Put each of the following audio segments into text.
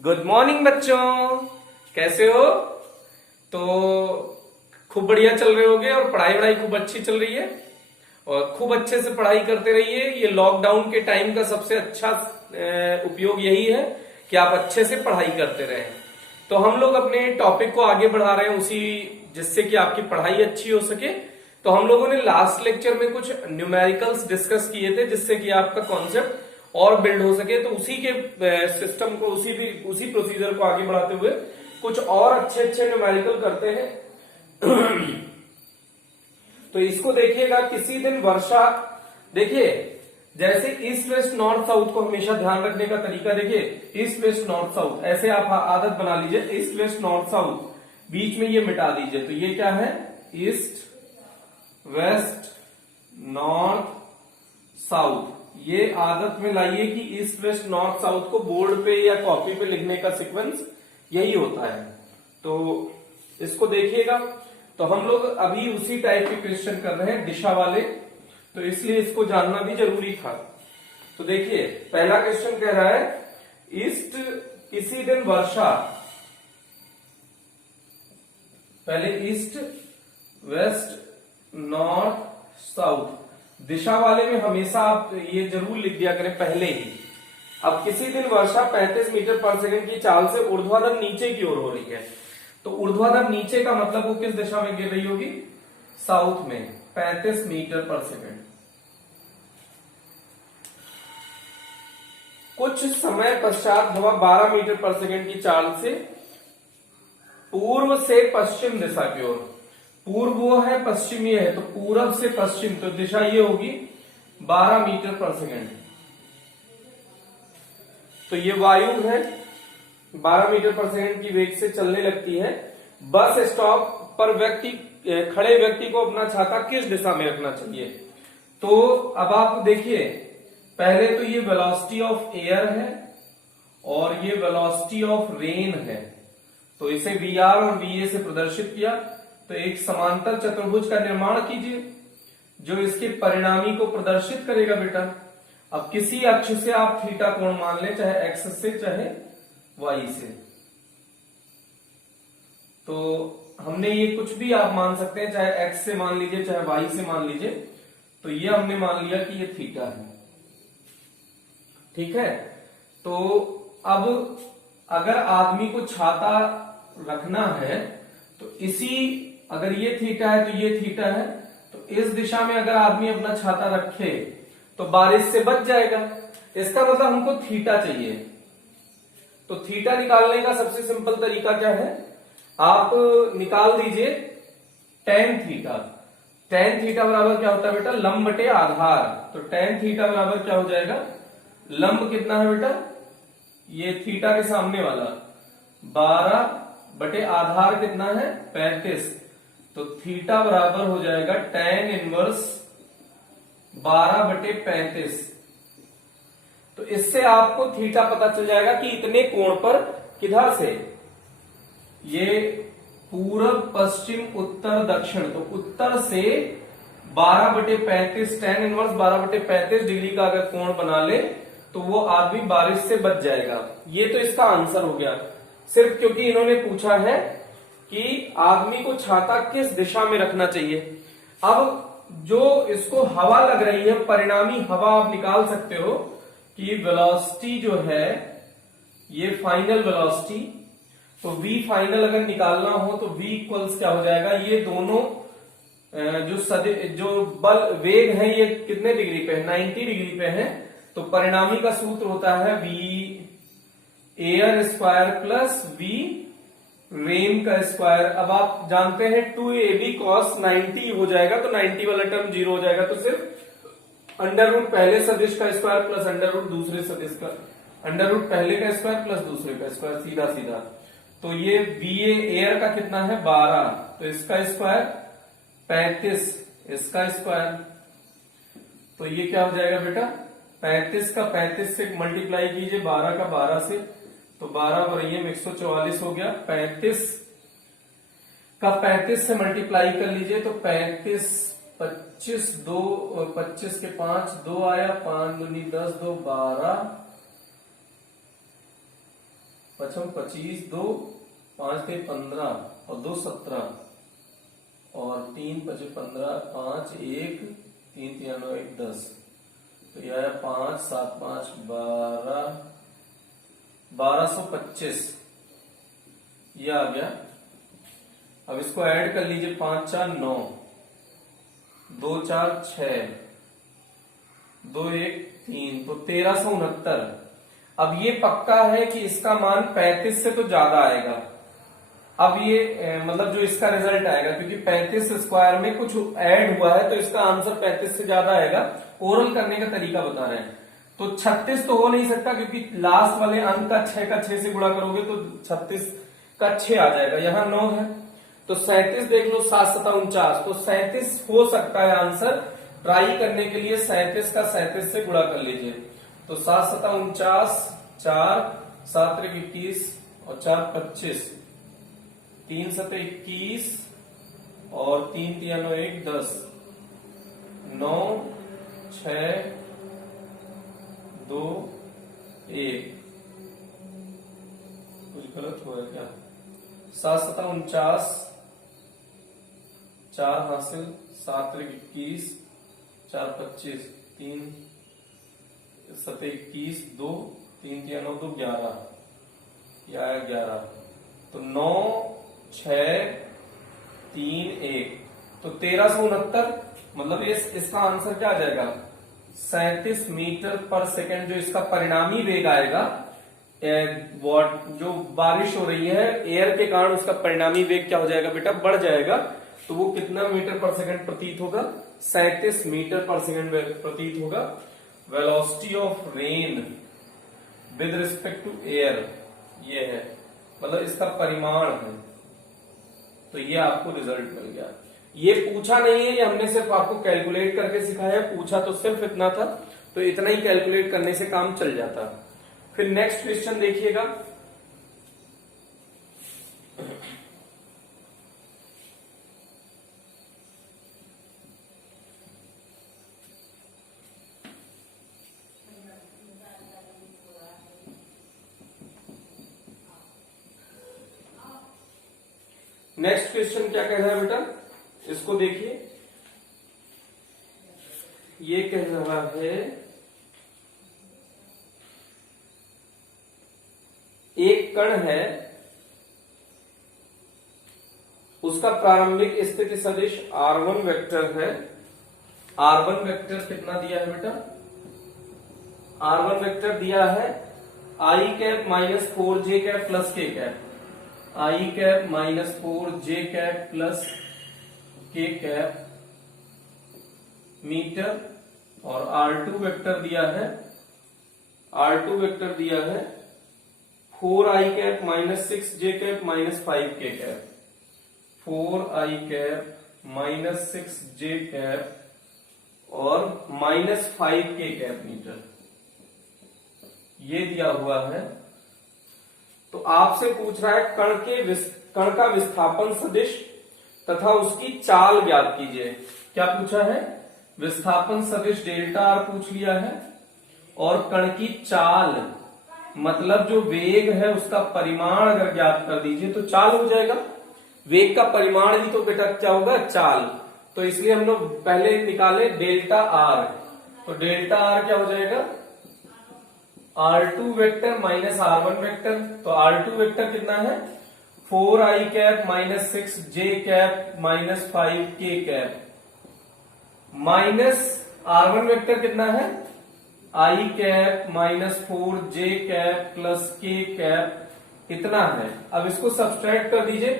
Good morning बच्चों, कैसे हो? तो खूब बढ़िया चल रहे होगे और पढ़ाई वढ़ाई खूब अच्छी चल रही है और खूब अच्छे से पढ़ाई करते रहिए। ये लॉकडाउन के टाइम का सबसे अच्छा उपयोग यही है कि आप अच्छे से पढ़ाई करते रहें। तो हम लोग अपने टॉपिक को आगे बढ़ा रहे हैं उसी, जिससे कि आपकी पढ़ाई अच्छी हो सके। तो हम लोगों ने लास्ट लेक्चर में कुछ न्यूमेरिकल्स डिस्कस किए थे जिससे कि आपका कॉन्सेप्ट और बिल्ड हो सके। तो उसी के सिस्टम को, उसी प्रोसीजर को आगे बढ़ाते हुए कुछ और अच्छे अच्छे न्यूमेरिकल करते हैं। तो इसको देखिएगा, किसी दिन वर्षा, देखिए जैसे ईस्ट वेस्ट नॉर्थ साउथ को हमेशा ध्यान रखने का तरीका देखिए, ईस्ट वेस्ट नॉर्थ साउथ ऐसे आप आदत बना लीजिए। ईस्ट वेस्ट नॉर्थ साउथ, बीच में ये मिटा दीजिए। तो ये क्या है? East west north south. ये आदत में लाइए कि ईस्ट वेस्ट नॉर्थ साउथ को बोर्ड पे या कॉपी पे लिखने का सीक्वेंस यही होता है। तो इसको देखिएगा। तो हम लोग अभी उसी टाइप के क्वेश्चन कर रहे हैं, दिशा वाले, तो इसलिए इसको जानना भी जरूरी था। तो देखिए पहला क्वेश्चन कह रहा है ईस्ट, किसी दिन वर्षा, पहले ईस्ट वेस्ट नॉर्थ साउथ, दिशा वाले में हमेशा आप ये जरूर लिख दिया करें पहले ही। अब किसी दिन वर्षा 35 मीटर पर सेकंड की चाल से ऊर्ध्वाधर नीचे की ओर हो रही है। तो ऊर्ध्वाधर नीचे का मतलब वो किस दिशा में गिर रही होगी? साउथ में, 35 मीटर पर सेकंड। कुछ समय पश्चात हवा 12 मीटर पर सेकंड की चाल से पूर्व से पश्चिम दिशा की ओर, पूर्व वो है, पश्चिम ये है, तो पूरब से पश्चिम, तो दिशा ये होगी 12 मीटर पर सेकंड। तो ये वायु है, 12 मीटर पर सेकंड की वेग से चलने लगती है। बस स्टॉप पर खड़े व्यक्ति को अपना छाता किस दिशा में रखना चाहिए? तो अब आप देखिए, पहले तो ये वेलोसिटी ऑफ एयर है और ये वेलोसिटी ऑफ रेन है। तो इसे VR और VA से प्रदर्शित किया। तो एक समांतर चतुर्भुज का निर्माण कीजिए जो इसके परिणामी को प्रदर्शित करेगा बेटा। अब किसी अक्ष से आप थीटा कोण मान लें, चाहे एक्स से चाहे वाई से। तो हमने ये कुछ भी आप मान सकते हैं, चाहे एक्स से मान लीजिए चाहे वाई से मान लीजिए। तो ये हमने मान लिया कि ये थीटा है, ठीक है। तो अब अगर आदमी को छाता रखना है तो अगर ये थीटा है तो ये थीटा है, तो इस दिशा में अगर आदमी अपना छाता रखे तो बारिश से बच जाएगा। इसका मतलब हमको थीटा चाहिए। तो थीटा निकालने का सबसे सिंपल तरीका क्या है? आप निकाल दीजिए टेन थीटा। टेन थीटा बराबर क्या होता है बेटा? लंब बटे आधार। तो टेन थीटा बराबर क्या हो जाएगा? लंब कितना है बेटा? ये थीटा के सामने वाला 12 बटे आधार कितना है? 35। तो थीटा बराबर हो जाएगा टेन इनवर्स 12 बटे 35। तो इससे आपको थीटा पता चल जाएगा कि इतने कोण पर किधर से, ये पूरब पश्चिम उत्तर दक्षिण, तो उत्तर से 12 बटे 35, टेन इनवर्स 12 बटे 35 डिग्री का अगर कोण बना ले तो वो आदमी बारिश से बच जाएगा। ये तो इसका आंसर हो गया, सिर्फ क्योंकि इन्होंने पूछा है कि आदमी को छाता किस दिशा में रखना चाहिए। अब जो इसको हवा लग रही है, परिणामी हवा आप निकाल सकते हो कि वेलोसिटी जो है ये फाइनल वेलोसिटी, तो V फाइनल अगर निकालना हो तो V इक्वल्स क्या हो जाएगा? ये दोनों जो बल वेग है ये कितने डिग्री पे है? 90 डिग्री पे है। तो परिणामी का सूत्र होता है V air square plus V rain का स्क्वायर। अब आप जानते हैं 2AB cos 90 हो जाएगा, तो 90 वाला टर्म 0 हो जाएगा। तो सिर्फ अंडर रूट पहले सदिश का स्क्वायर प्लस अंडर रूट दूसरे सदिश का, अंडर रूट पहले का स्क्वायर प्लस दूसरे का स्क्वायर, सीधा सीधा। तो ये VA एयर का कितना है? 12, तो इसका स्क्वायर 35, इसका स्क्वायर, तो ये क्या हो जाएगा बेटा? 35 का 35 से मल्टीप्लाई कीजिए, 12 का 12 से, तो 12 बरइये में 144 हो गया। 35 का 35 से मल्टीप्लाई कर लीजिए, तो 35 25 2 और 25 के 5 2 आया, 5 दूनी 10, 2 12, पचम 25, 2 5 के 15 और 2 17 और 3 5 15, 5 1 3 3 9 1 10। तो यह है 5 7 5 12 1225 ये आ गया। अब इसको ऐड कर लीजिए, 5 4 9, 2 4 6, 2 1 3, तो 1369। अब ये पक्का है कि इसका मान 35 से तो ज्यादा आएगा। अब ये मतलब जो इसका रिजल्ट आएगा, क्योंकि 35 स्क्वायर में कुछ ऐड हुआ है तो इसका आंसर 35 से ज्यादा आएगा। ओरल करने का तरीका बता रहे हैं। तो 36 तो हो नहीं सकता, क्योंकि लास्ट वाले अंक का 6 से गुणा करोगे तो 36 का 6 आ जाएगा। यहां 9 है तो 37 देख लो, 7 7 49, तो 37 हो सकता है आंसर। ट्राई करने के लिए 37 का 37 से गुणा कर लीजिए। तो 7 7 49, 4 7 21 और 4 25, 3 7 21 और 3 3 9 1 10, 9 6 2 1। कुछ गलत हुआ है क्या? 7 7 49, 4 हासिल, 7 21, 4 25, 3 7 21, 2 3 3 9 2 11, यह आया 11। तो 9 6 3 1, तो 1369। मतलब इसका आंसर क्या आ जाएगा? 37 मीटर पर सेकंड। जो इसका परिणामी वेग आएगा, जो बारिश हो रही है एयर के कारण, उसका परिणामी वेग क्या हो जाएगा बेटा? बढ़ जाएगा। तो वो कितना मीटर पर सेकंड प्रतीत होगा? 37 मीटर पर सेकंड प्रतीत होगा। Velocity of rain with respect to air, ये है, मतलब इसका परिमाण है। तो ये आपको रिजल्ट मिल गया। ये पूछा नहीं है, ये हमने सिर्फ आपको कैलकुलेट करके सिखाया। पूछा तो सिर्फ इतना था, तो इतना ही कैलकुलेट करने से काम चल जाता। फिर नेक्स्ट क्वेश्चन देखिएगा। नेक्स्ट क्वेश्चन क्या कह रहा है बेटा? इसको देखिए। ये कह रहा है एक कण है, उसका प्रारंभिक स्थिति सदिश r1 वेक्टर है। r1 वेक्टर कितना दिया है बेटा? r1 वेक्टर दिया है i cap minus 4j cap plus k cap, i cap minus 4j cap plus k cap metre. और r2 वेक्टर दिया है, r2 वेक्टर दिया है 4i cap minus 6j cap minus 5k cap, 4i cap minus 6j cap और minus 5k cap metre, ये दिया हुआ है। तो आपसे पूछ रहा है कण का विस्थापन सदिश तथा उसकी चाल ज्ञात कीजिए। क्या पूछा है? विस्थापन सदिश डेल्टा आर पूछ लिया है, और कण की चाल मतलब जो वेग है उसका परिमाण अगर ज्ञात कर दीजिए तो चाल हो जाएगा। वेग का परिमाण ही तो बेटा क्या होगा? चाल। तो इसलिए हम लोग पहले निकाले डेल्टा आर। तो डेल्टा आर क्या हो जाएगा? r2 vector minus r1 vector. तो r2 वेक्टर कितना है? 4i cap minus 6j cap minus 5k cap, minus r1 vector कितना है? i cap minus 4j cap plus k cap इतना है। अब इसको सब्सट्रैक्ट कर दीजिए,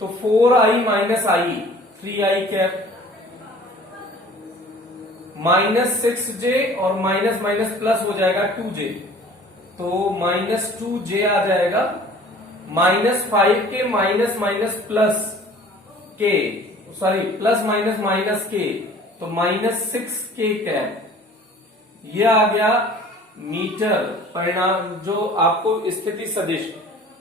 तो 4i minus i 3i cap minus 6j और माइनस माइनस प्लस हो जाएगा 2j, तो माइनस 2j आ जाएगा। Minus 5k minus minus plus k, sorry plus minus minus k, तो माइनस 6k कैप। ये आ गया मीटर। परिणाम जो आपको स्थिति सदिश,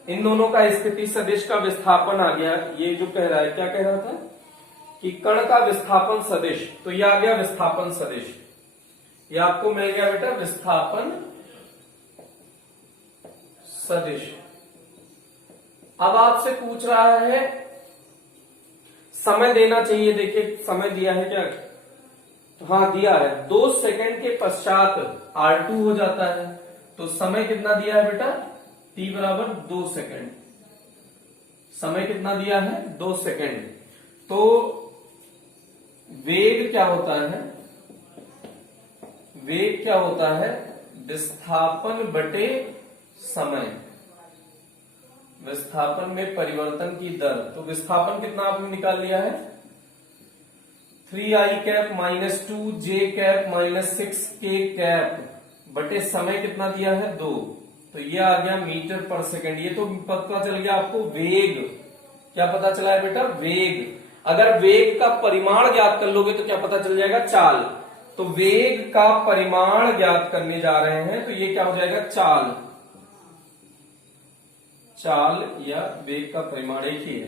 इन दोनों का स्थिति सदिश का विस्थापन आ गया। ये जो कह रहा है, क्या कह रहा था कि कण का विस्थापन सदिश, तो ये आ गया विस्थापन सदिश। ये आपको मिल गया बेटा विस्थापन सदिश। अब आपसे पूछ रहा है समय देना चाहिए। देखिए समय दिया है क्या, तो हाँ दिया है, 2 सेकंड के पश्चात R2 हो जाता है। तो समय कितना दिया है बेटा, t बराबर 2 सेकंड। समय कितना दिया है, 2 सेकंड। तो वेग क्या होता है, वेग क्या होता है, विस्थापन बटे समय, विस्थापन में परिवर्तन की दर। तो विस्थापन कितना आपने निकाल लिया है, 3i cap minus 2j cap minus 6k cap बटे समय कितना दिया है, 2। तो ये आ गया मीटर पर सेकंड। ये तो पता चल गया आपको वेग। क्या पता चला है बेटा, वेग। अगर वेग का परिमाण ज्ञात कर लोगे तो क्या पता चल जाएगा, चाल। तो वेग का परिमाण ज्ञात करने जा रहे हैं, तो ये क्या हो जाएगा, चाल। चाल या वेग का परिमाण एक ही है।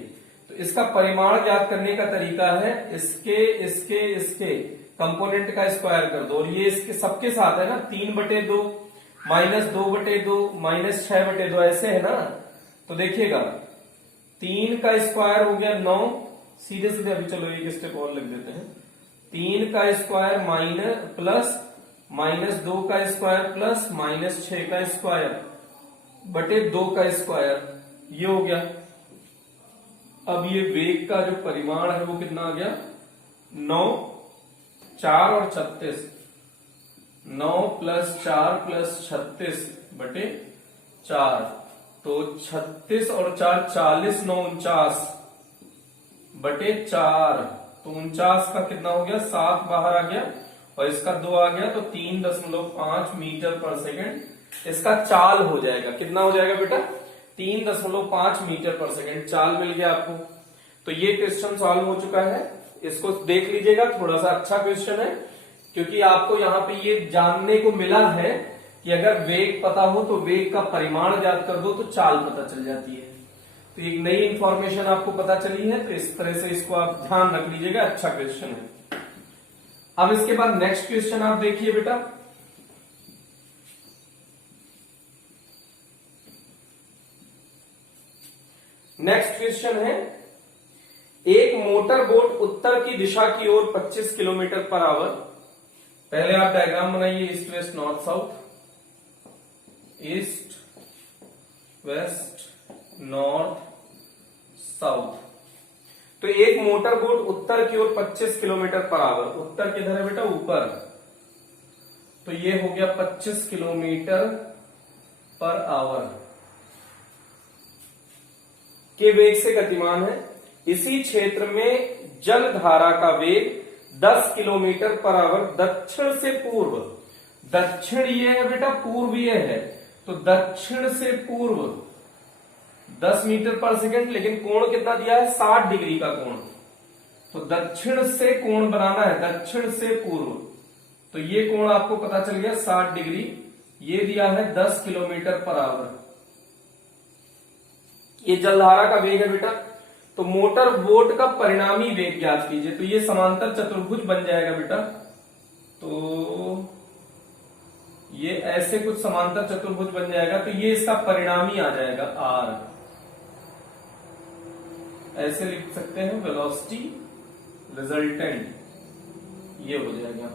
तो इसका परिमाण ज्ञात करने का तरीका है, इसके कंपोनेंट का स्क्वायर कर दो। और ये इसके सबके साथ है ना, 3/2 माइनस 2/2 माइनस 6/2 ऐसे है ना। तो देखिएगा 3 का स्क्वायर हो गया 9, सीधे सीधे अभी चलो एक स्टेप और लिख देते हैं। 3 का स्क्वायर माइनस प्लस माइनस 2 का स्क्वायर प्लस माइनस 6 का स्क्वायर बटे 2 का स्क्वायर, ये हो गया। अब ये वेग का जो परिमाण है वो कितना आ गया, 9, 4 और 36, 9 प्लस 4 प्लस 36 बटे 4। तो 36 और 4 40, 9 49 बटे 4। तो 49 का कितना हो गया, 7 बाहर आ गया और इसका 2 आ गया, तो 3.5 मीटर पर सेकंड इसका चाल हो जाएगा। कितना हो जाएगा बेटा, 3.5 मीटर पर सेकंड चाल मिल गया आपको। तो ये क्वेश्चन सॉल्व हो चुका है, इसको देख लीजिएगा। थोड़ा सा अच्छा क्वेश्चन है क्योंकि आपको यहाँ पे ये जानने को मिला है कि अगर वेग पता हो तो वेग का परिमाण ज्ञात कर दो तो चाल पता चल जाती है। तो एक नई इंफॉर्मेशन आपको पता चली है, तो इस तरह से इसको आप ध्यान रख लीजिएगा। अच्छा क्वेश्चन है। अब इसके बाद नेक्स्ट क्वेश्चन आप देखिए बेटा। नेक्स्ट क्वेश्चन है, एक मोटर बोट उत्तर की दिशा की ओर 25 किलोमीटर पर आवर। पहले आप डायग्राम बनाइए, east west north south, east west north south. तो एक मोटर बोट उत्तर की ओर 25 किलोमीटर पर आवर, उत्तर किधर है बेटा, ऊपर। तो ये हो गया 25 किलोमीटर पर आवर के वेग से गतिमान है। इसी क्षेत्र में जल धारा का वेग 10 किलोमीटर पर आवर दक्षिण से पूर्व, दक्षिण ये है बेटा, पूर्व ये है, तो दक्षिण से पूर्व 10 मीटर पर सेकंड, लेकिन कोण कितना दिया है, 60 डिग्री का कोण। तो दक्षिण से कोण बनाना है, दक्षिण से पूर्व। तो ये कोण आपको पता चल गया 60 डिग्री। ये दिया है 10 किलोमीटर पर आवर। ये जलधारा का वेग है बेटा। तो मोटर बोट का परिणामी वेग ज्ञात कीजिए। तो ये समांतर चतुर्भुज बन जाएगा बेटा। तो ये ऐसे कुछ समांतर चतुर्भुज बन जाएगा। तो ये इसका परिणामी आ जाएगा आर, ऐसे लिख सकते हैं, वेलोसिटी रिजल्टेंट ये हो जाएगा।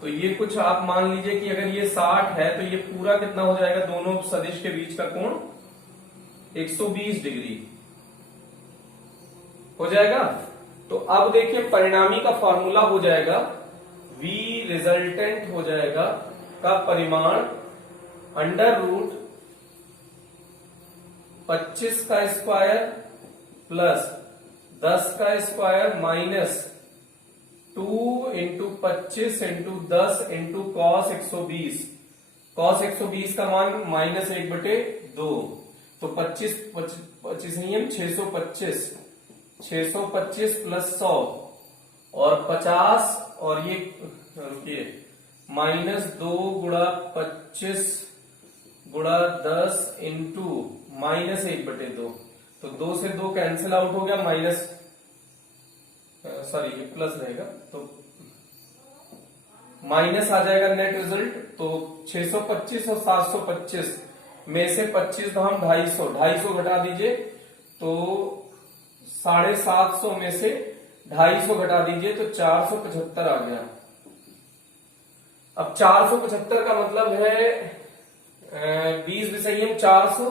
तो ये कुछ आप मान लीजिए कि अगर ये 60 है तो ये पूरा कितना हो जाएगा, दोनों सदिश के बीच का कोण 120 डिग्री हो जाएगा। तो अब देखिए परिणामी का फॉर्मूला हो जाएगा, V रिजल्टेंट हो जाएगा का परिमाण अंडर रूट 25 का स्क्वायर प्लस 10 का square minus 2 into 25 into 10 into cos 120। Cos 120 का मान -1/2। तो 25 नहीं है, 625 प्लस 100 और 50 और ये रुकिए -2 गुणा 25 गुणा 10 इंटू -1/2। तो 2 से 2 कैंसिल आउट हो गया, माइनस सॉरी ये प्लस रहेगा, तो माइनस आ जाएगा नेट रिजल्ट। तो 625 और 725 में से 25 धाम 250 घटा दीजिए तो 750 में से 250 घटा दीजिए तो 475 आ गया। अब 475 का मतलब है 20 विषयम 400,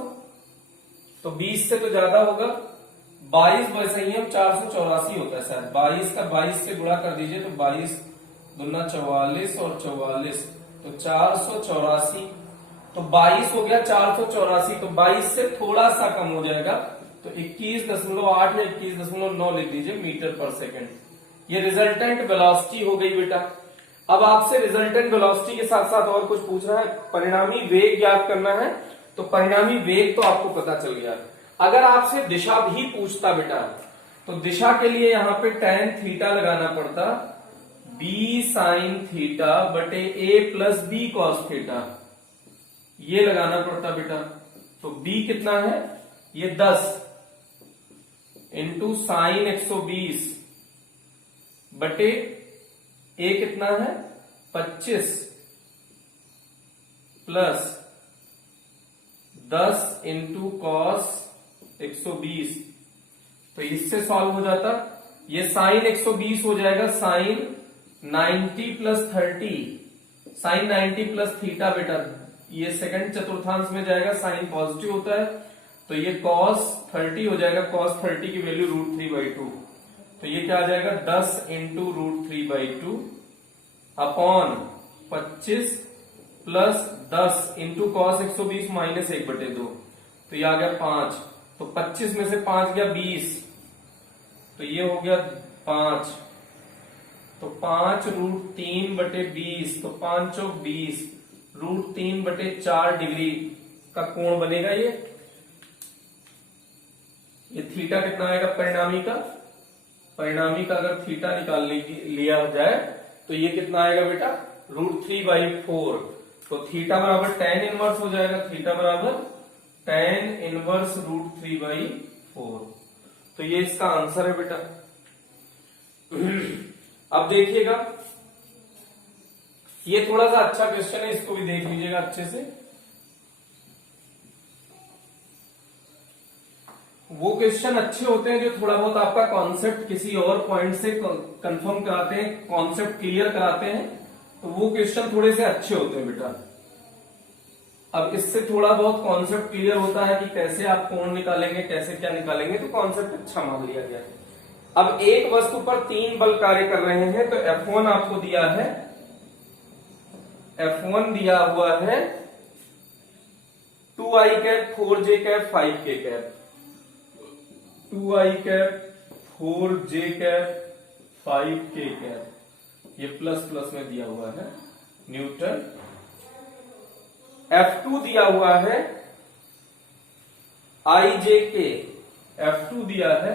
तो 20 से तो ज्यादा होगा। 22 विषयम 484 होता है शायद। 22 का 22 से गुणा कर दीजिए तो 22 दूना 44 और 44 तो 484, तो 22 हो गया 484, तो 22 से थोड़ा सा कम हो जाएगा तो 21.8 या 21.9 लिख दीजिए मीटर पर सेकंड। ये रिजल्टेंट वेलोसिटी हो गई बेटा। अब आपसे रिजल्टेंट वेलोसिटी के साथ साथ और कुछ पूछ रहा है, परिणामी वेग ज्ञात करना है। तो परिणामी वेग तो आपको पता चल गया। अगर आपसे दिशा भी पूछता बेटा, तो दिशा के लिए यहां पे tan थीटा लगाना पड़ता, b sin थीटा बटे a plus b cos theta, ये लगाना पड़ता बेटा। तो b कितना है, ये 10 इंटू साइन 120 बटे a कितना है 25 प्लस 10 इंटू कॉस 120, तो इससे सॉल्व हो जाता। ये साइन 120 हो जाएगा sine 90 plus 30, sine 90 plus theta बेटा, ये सेकंड चतुर्थांश में जाएगा, साइन पॉजिटिव होता है, तो ये cos 30 हो जाएगा। cos 30 की वैल्यू √3/2, तो ये क्या आ जाएगा 10 into √3/2 upon 25 plus 10 into cos 120 minus 1/2, तो ये आ गया 5। तो 25 में से 5 गया 20, तो ये हो गया 5, तो 5 √3/20, तो 5 चौक 20, √3/4 डिग्री का कोण बनेगा ये थीटा कितना आएगा परिणामी का। परिणामी का अगर थीटा निकाल लिया जाए तो ये कितना आएगा बेटा √3/4, तो थीटा बराबर tan इनवर्स हो जाएगा, थीटा बराबर tan इनवर्स √3/4, तो ये इसका आंसर है बेटा। अब देखिएगा, ये थोड़ा सा अच्छा क्वेश्चन है, इसको भी देख लीजिएगा अच्छे से। वो क्वेश्चन अच्छे होते हैं जो थोड़ा बहुत आपका कॉन्सेप्ट किसी और पॉइंट से कंफर्म कराते हैं, कॉन्सेप्ट क्लियर कराते हैं, तो वो क्वेश्चन थोड़े से अच्छे होते हैं बेटा। अब इससे थोड़ा बहुत कॉन्सेप्ट क्लियर होता है कि कैसे आप कोण निकालेंगे, कैसे क्या निकालेंगे, तो कॉन्सेप्ट अच्छा मान लिया गया है। अब एक वस्तु पर 3 बल कार्य कर रहे हैं, तो F1 आपको दिया है, F1 दिया हुआ है 2i cap 4j cap 5k cap, 2i cap 4j cap 5k cap, ये प्लस प्लस में दिया हुआ है न्यूटन। F2 दिया हुआ है ijk, F2 दिया है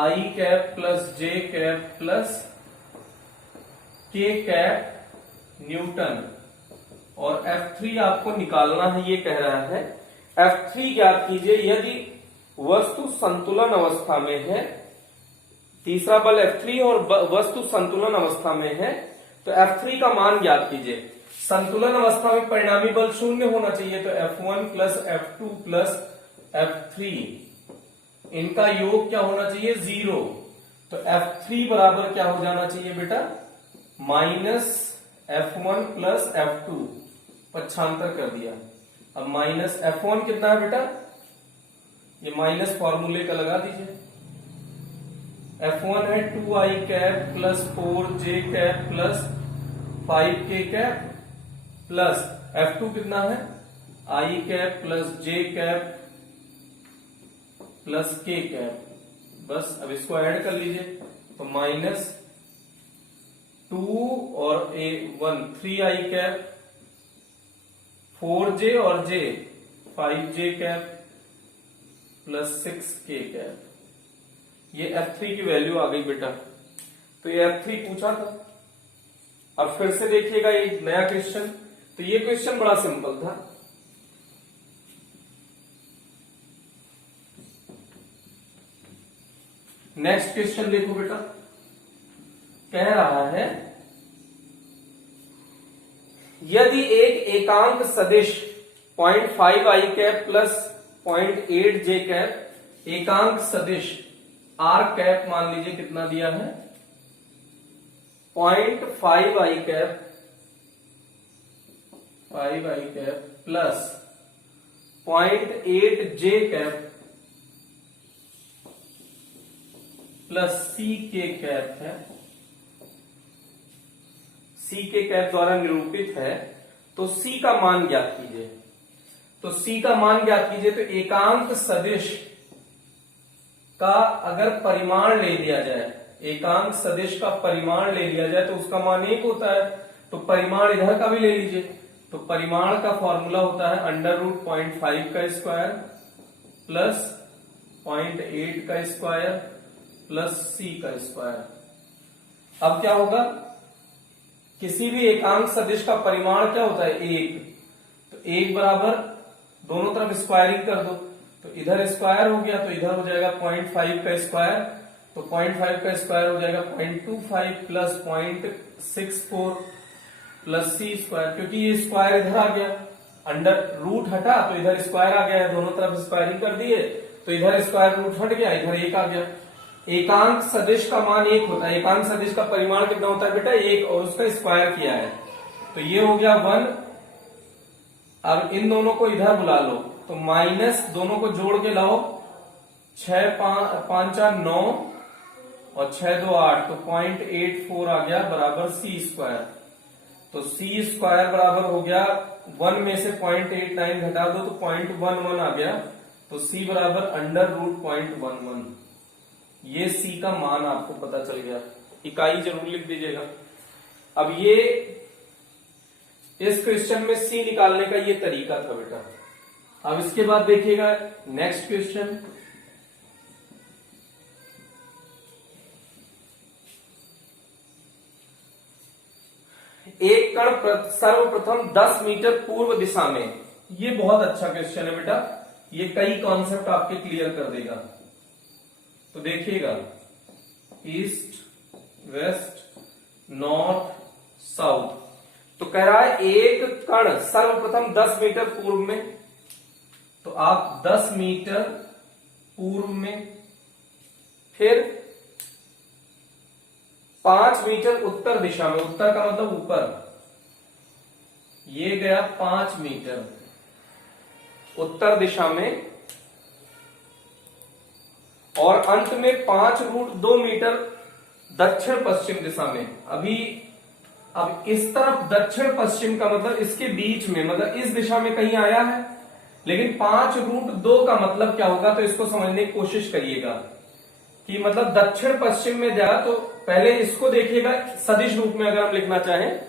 i cap plus j cap plus k cap Newton, और F3 आपको निकालना है, ये कह रहा है। F3 ज्ञात कीजिए यदि वस्तु संतुलन अवस्था में है, तीसरा बल F3 और वस्तु संतुलन अवस्था में है, तो F3 का मान ज्ञात कीजिए। संतुलन अवस्था में परिणामी बल 0 होना चाहिए, तो F1 plus F2 plus F3 इनका योग क्या होना चाहिए 0, तो F3 बराबर क्या हो जाना चाहिए बेटा माइनस F1 प्लस F2, पक्षांतर कर दिया। अब माइनस F1 कितना है बेटा, ये माइनस फॉर्मूले का लगा दीजिए। F1 है 2i cap plus 4j cap plus 5k cap plus F2 कितना है i cap plus j cap plus k cap, बस अब इसको ऐड कर लीजिए, तो माइनस 2 और 1 3i कैप 4j और j 5j cap plus 6k cap, ये F3 की वैल्यू आ गई बेटा। तो ये F3 पूछा था। अब फिर से देखिएगा एक नया क्वेश्चन, तो ये क्वेश्चन बड़ा सिंपल था। नेक्स्ट क्वेश्चन देखो बेटा, कह रहा है यदि एक एकांक सदिश 0.5i कैप प्लस 0.8 जे कैप एकांक सदिश आर कैप मान लीजिए कितना दिया है 0.5 आई कैप 5 आई कैप प्लस 0.8 जे कैप प्लस सी के कैप है, सी के कैप द्वारा निरूपित है। तो सी का मान ज्ञात कीजिए। तो सी का मान ज्ञात कीजिए तो एकांक सदिश का अगर परिमाण ले लिया जाए, एकांक सदिश का परिमाण ले लिया जाए तो उसका मान 1 होता है। तो परिमाण इधर का भी ले लीजिए। तो परिमाण का फॉर्मूला होता है अंडर रूट 0.5 का स्क्वायर प्लस 0.8 का स्क्वायर प्लस सी का स्क्वायर। अब क्या होगा, किसी भी एकांक सदिश का परिमाण क्या होता है 1। तो 1 बराबर दोनों तरफ स्क्वायरिंग कर दो, तो इधर स्क्वायर हो गया तो इधर हो जाएगा 0.5 का स्क्वायर। तो 0.5 का स्क्वायर हो जाएगा 0.25 प्लस 0.64 प्लस सी स्क्वायर, क्योंकि ये स्क्वायर इधर आ गया, अंडर रूट हटा तो इधर स्क्वायर आ गया है, दोनों तरफ स्क्वायरिंग कर दिए तो इधर स्क्वायर रूट हट गया, इधर 1 आ गया। एकांक सदिश का मान 1 होता है। एकांक सदिश का परिमाण कितना होता है बेटा 1, और उसका स्क्वायर किया है तो ये हो गया 1। अब इन दोनों को इधर बुला लो तो माइनस दोनों को जोड़ के लाओ, 6 5 9 और 6 2 8, तो 0.84 आ गया बराबर सी स्क्वायर। तो सी स्क्वायर बराबर हो गया 1 में से 0.89 घटा दो तो 0.11 आ गया। तो सी बराबर अंडर रूट 0.11। ये सी का मान आपको पता चल गया। इकाई जरूर लिख दीजिएगा। अब ये इस क्वेश्चन में सी निकालने का ये तरीका था बेटा। अब इसके बाद देखिएगा नेक्स्ट क्वेश्चन। एक कण सर्वप्रथम 10 मीटर पूर्व दिशा में, ये बहुत अच्छा क्वेश्चन है बेटा, ये कई कॉन्सेप्ट आपके क्लियर कर देगा। तो देखिएगा ईस्ट वेस्ट नॉर्थ साउथ, तो कह रहा है एक कण सर्वप्रथम 10 मीटर पूर्व में, तो आप 10 मीटर पूर्व में, फिर 5 मीटर उत्तर दिशा में, उत्तर का मतलब ऊपर, ये गया 5 मीटर उत्तर दिशा में, और अंत में 5 रूट 2 मीटर दक्षिण पश्चिम दिशा में। अब इस तरफ दक्षिण पश्चिम का मतलब इसके बीच में, मतलब इस दिशा में कहीं आया है, लेकिन 5 रूट 2 का मतलब क्या होगा, तो इसको समझने की कोशिश करिएगा कि मतलब दक्षिण पश्चिम में जा। तो पहले इसको देखिएगा सदिश रूप में, अगर हम लिखना चाहें,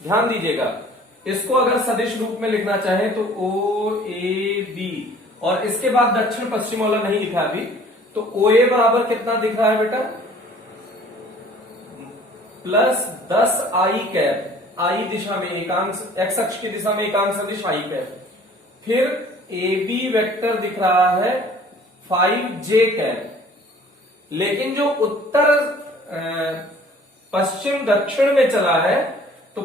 ध्यान दीजिएगा, इसको अगर सदिश रूप में लिखना चाहें तो ओ ए बी, और इसके बाद दक्षिण पश्चिम वाला नहीं लिखा अभी, तो ओ ए बराबर कितना दिख रहा है बेटा प्लस 10 आई कैप, आई दिशा में एकांक, एक्स अक्ष की दिशा में एकांक सदिश आई कैप, फिर ए बी वेक्टर दिख रहा है 5 जे कैप। लेकिन जो उत्तर पश्चिम दक्षिण में चला है, तो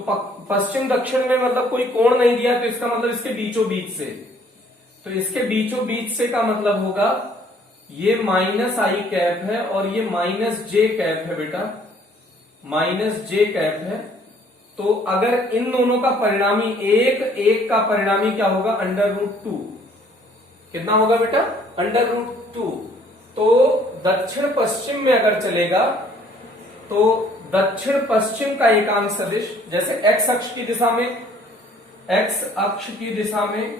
पश्चिम दक्षिण में मतलब कोई कोण नहीं दिया, तो इसका मतलब इसके बीचों बीच से, तो इसके बीचों बीच से का मतलब होगा ये माइनस आई कैप है और ये माइनस जे कैप है बेटा, माइनस जे कैप है। तो अगर इन दोनों का परिणामी एक का परिणामी क्या होगा अंडर रूट 2, कितना होगा बेटा अंडर रूट 2। तो दक्षिण पश्चिम में अगर चलेगा तो दक्षिण पश्चिम का एकांक सदिश, जैसे एक्स अक्ष की दिशा में, एक्स अक्ष की दिशा में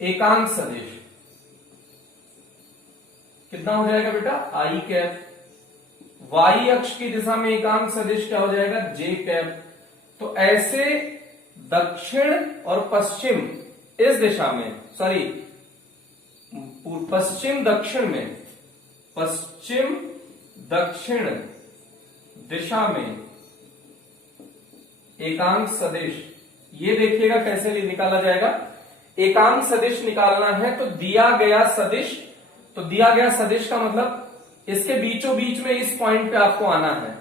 एकांक सदिश कितना हो जाएगा बेटा आई कैप, वाई अक्ष की दिशा में एकांक सदिश क्या हो जाएगा जे कैप। तो ऐसे दक्षिण और पश्चिम इस दिशा में, सॉरी पश्चिम दक्षिण में, पश्चिम दक्षिण दिशा में एकांक सदिश, ये देखिएगा कैसे निकाला जाएगा। एकांक सदिश निकालना है तो दिया गया सदिश, तो दिया गया सदिश का मतलब इसके बीचों बीच में इस पॉइंट पे आपको आना है,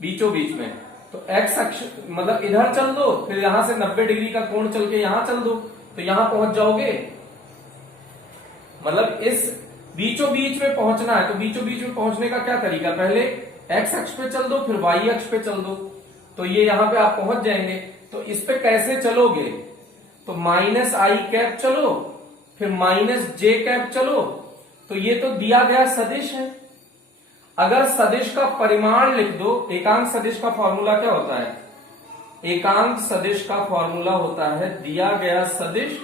बीचों बीच में। तो एक्स अक्ष मतलब इधर चल दो, फिर यहां से 90 डिग्री का कोण चल के यहां चल दो, तो यहां पहुंच जाओगे। मतलब इस बीचों बीच में पहुंचना है, तो बीचों बीच में पहुंचने का क्या तरीका, पहले एक्स अक्ष पे चल दो, फिर वाई अक्ष पे चल दो, तो ये यहां पे आप पहुंच जाएंगे। तो इस पे कैसे चलोगे, तो माइनस आई कैप चलो, फिर माइनस जे कैप चलो, तो ये तो दिया गया सदिश है। अगर सदिश का परिमाण लिख दो, एकांक सदिश का फॉर्मूला क्या होता है, एकांक सदिश का फॉर्मूला होता है दिया गया सदिश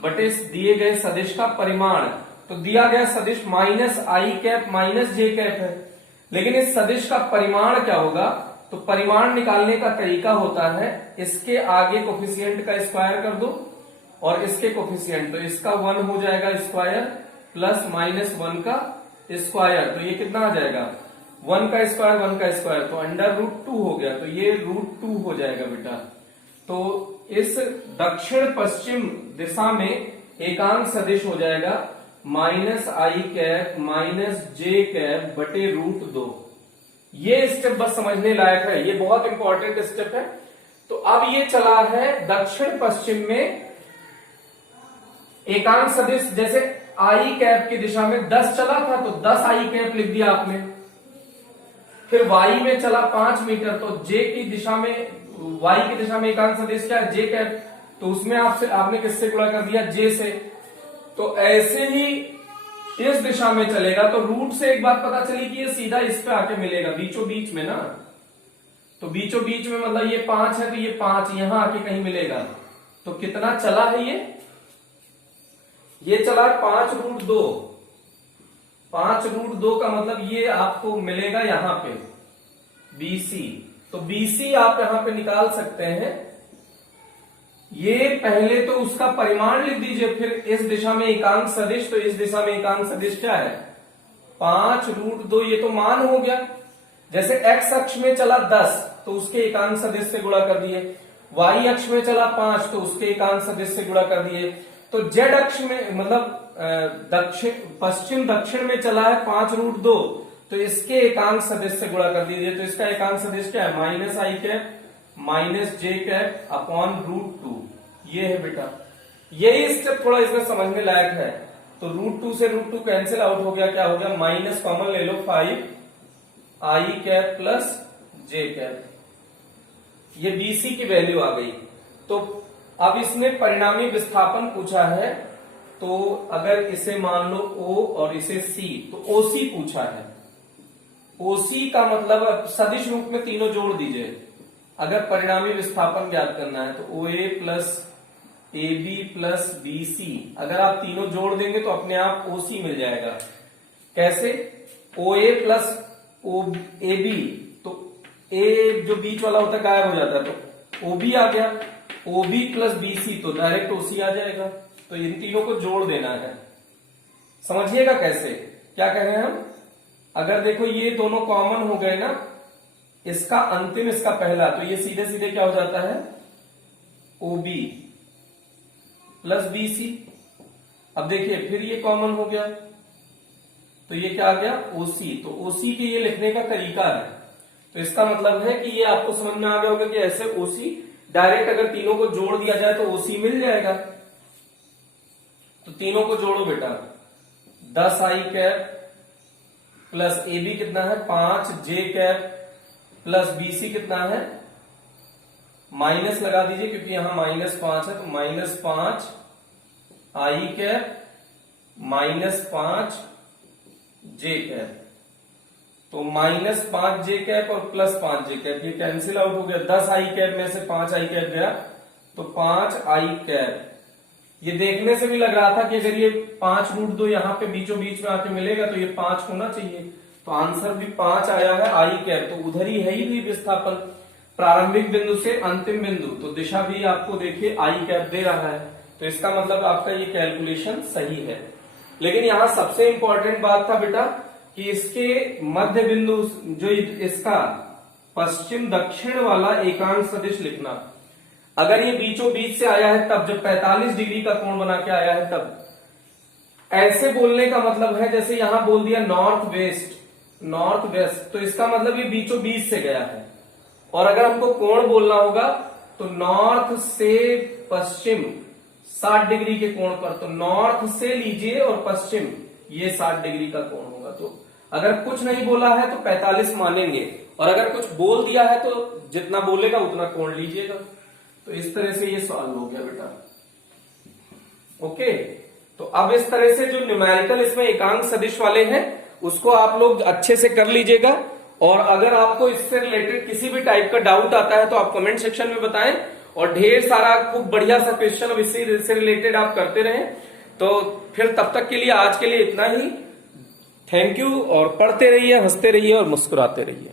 बटे दिए गए सदिश का परिमाण। तो दिया गया सदिश माइनस आई कैप माइनस जे कैप है, लेकिन इस सदिश का परिमाण क्या होगा, तो परिमाण निकालने का तरीका होता है इसके आगे कोफिशिएंट का स्क्वायर कर दो और इसके कोफिशिएंट, तो इसका 1 हो जाएगा स्क्वायर प्लस माइनस 1 का स्क्वायर, तो ये कितना आ जाएगा 1 का स्क्वायर 1 का स्क्वायर, तो √2 हो गया, तो ये √2 हो जाएगा बेटा। तो इस दक्षिण पश्चिम दिशा में एकांक सदिश हो जाएगा माइनस आई कैप माइनस जे कैप बटे √2। ये स्टेप बस समझने लायक है, ये बहुत इंपॉर्टेंट स्टेप है। तो अब ये चला है दक्षिण पश्चिम में एकांक सदिश, जैसे आई कैप की दिशा में 10 चला था तो 10 आई कैप लिख दिया आपने, फिर वाई में चला 5 मीटर, तो जे की दिशा में, वाई की दिशा में एकांक सदिश क्या है जे कैप, तो उसमें आपने किससे गुणा कर दिया, जे से। तो ऐसे ही इस दिशा में चलेगा, तो रूट से एक बात पता चली कि ये सीधा इस पे आके मिलेगा बीचों बीच में ना, तो बीचों बीच में मतलब ये 5 है, तो ये 5 यहां आके कहीं मिलेगा। तो कितना चला है ये चला है 5√2। 5√2 का मतलब ये आपको मिलेगा यहां पे BC, तो BC आप यहां पे निकाल सकते हैं। ये पहले तो उसका परिमाण लिख दीजिए, फिर इस दिशा में एकांक सदिश, तो इस दिशा में एकांक सदिश क्या है 5√2, ये तो मान हो गया। जैसे x अक्ष में चला 10 तो उसके एकांक सदिश से गुणा कर दिए, y अक्ष में चला 5 तो उसके एकांक सदिश से गुणा कर दिए, तो z अक्ष में मतलब दक्षिण पश्चिम दक्षिण में चला है 5√2, तो इसके एकांक सदिश से गुणा कर दीजिए, तो इसका एकांक सदिश क्या है माइनस आई कैप माइनस जे कैप अपॉन √2। ये है बेटा, यही स्टेप थोड़ा इसमें समझने लायक है। तो √2 से √2 कैंसिल आउट हो गया, क्या हो गया माइनस कॉमन ले लो 5 आई कैप प्लस जे कैप, ये BC की वैल्यू आ गई। तो अब इसमें परिणामी विस्थापन पूछा है, तो अगर इसे मान लो O और इसे C, तो OC पूछा है। OC का मतलब सदिश रूप में तीनों जोड़ दीजिए, अगर परिणामी विस्थापन ज्ञात करना है तो OA plus AB plus BC, अगर आप तीनों जोड़ देंगे तो अपने आप OC मिल जाएगा। कैसे, OA प्लस AB, तो A जो बीच वाला होता है गायब हो जाता है, तो OB आ गया, OB प्लस BC तो डायरेक्ट OC आ जाएगा। तो इन तीनों को जोड़ देना है, समझिएगा कैसे, क्या कह रहे हैं हम। अगर देखो ये दोनों कॉमन हो गए ना, इसका अंतिम इसका पहला, तो ये सीधे सीधे क्या हो जाता है OB प्लस BC। अब देखिए फिर ये कॉमन हो गया, तो ये क्या आ गया OC, तो OC के ये लिखने का तरीका है। तो इसका मतलब है कि ये आपको समझ में आ गया होगा कि ऐसे OC डायरेक्ट अगर तीनों को जोड़ दिया जाए तो OC मिल जाएगा। तो तीनों को जोड़ो बेटा, 10 आई कैप प्लस AB कितना है 5 जे कैप प्लस BC कितना है, माइनस लगा दीजिए क्योंकि यहां -5 है, तो -5 आई कैप -5 जे कैप, तो -5 जे कैप और +5 जे कैप, ये कैंसिल आउट हो गया। 10 आई कैप में से 5 आई कैप गया, तो 5 आई कैप। ये देखने से भी लग रहा था कि अगर ये 5√2 यहाँ पे बीचों बीच में आके मिलेगा तो ये 5 होना चाहिए, तो आंसर भी 5 आया है आई कैप। तो उधर ही है ही भी विस्थापन, प्रारंभिक बिंदु से अंतिम बिंदु, तो दिशा भी आपको देखिए आई कैप दे रहा है, तो इसका मतलब आपका ये कैलकुलेशन सही है। लेकिन यहाँ सबसे इंपॉर्टेंट बात था बेटा कि इसके मध्य बिंदु जो इसका पश्चिम दक्षिण वाला एकांक सदिश लिखना। अगर ये बीचों बीच से आया है तब, जब 45 डिग्री का कोण बना के आया है तब, ऐसे बोलने का मतलब है जैसे यहां बोल दिया नॉर्थ वेस्ट, तो इसका मतलब ये बीचों बीच से गया है। और अगर हमको कोण बोलना होगा तो नॉर्थ से पश्चिम 60 डिग्री के कोण पर, तो नॉर्थ से लीजिए और पश्चिम ये 60 डिग्री का कोण होगा। तो अगर कुछ नहीं बोला है तो 45 मानेंगे, और अगर कुछ बोल दिया है तो जितना बोलेगा उतना कोण लीजिएगा। तो इस तरह से ये सॉल्व हो गया बेटा। ओके, तो अब इस तरह से जो न्यूमेरिकल इसमें एकांक सदिश वाले हैं उसको आप लोग अच्छे से कर लीजिएगा। और अगर आपको इससे रिलेटेड किसी भी टाइप का डाउट आता है तो आप कमेंट सेक्शन में बताएं, और ढेर सारा खूब बढ़िया सा क्वेश्चन अब इससे रिलेटेड आप करते रहें। तो फिर तब तक के लिए आज के लिए इतना ही। थैंक यू, और पढ़ते रहिए, हंसते रहिए और मुस्कुराते रहिए।